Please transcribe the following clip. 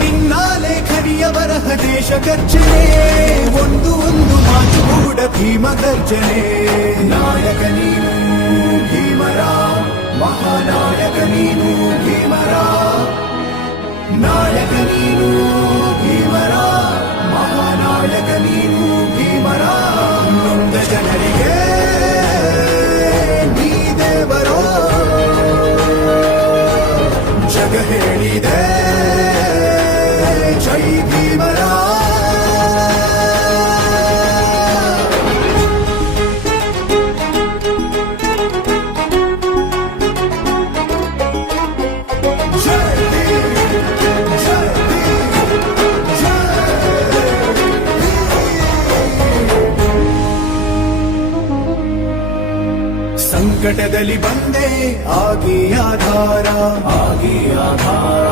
ನಿನ್ನ ಲೇಖನಿಯ ಬರಹ ದೇಶ ಗರ್ಜನೆ, ಒಂದು ಮಾತು ಕೂಡ ಭೀಮ ಗರ್ಜನೆ. ನಾಯಕ ನೀನು ಭೀಮರ, ಮಹಾನಾಯಕ ನೀನು ಭೀಮರ, ನಾಯಕ ನೀನು ಭೀಮರ, ಮಹಾನಾಯಕ ನೀನು ಭೀಮರ. ನೊಂದ ಜನರಿಗೆ ನೀ ದೇವರೋ ಜಗ ಹೇಳಿದೆ ಜೈ ಭೀಮರ. ಸಂಕಟದಲ್ಲಿ ಬಂದೆ ಆಗಿ ಆಧಾರ, ಆಗಿ ಆಧಾರ.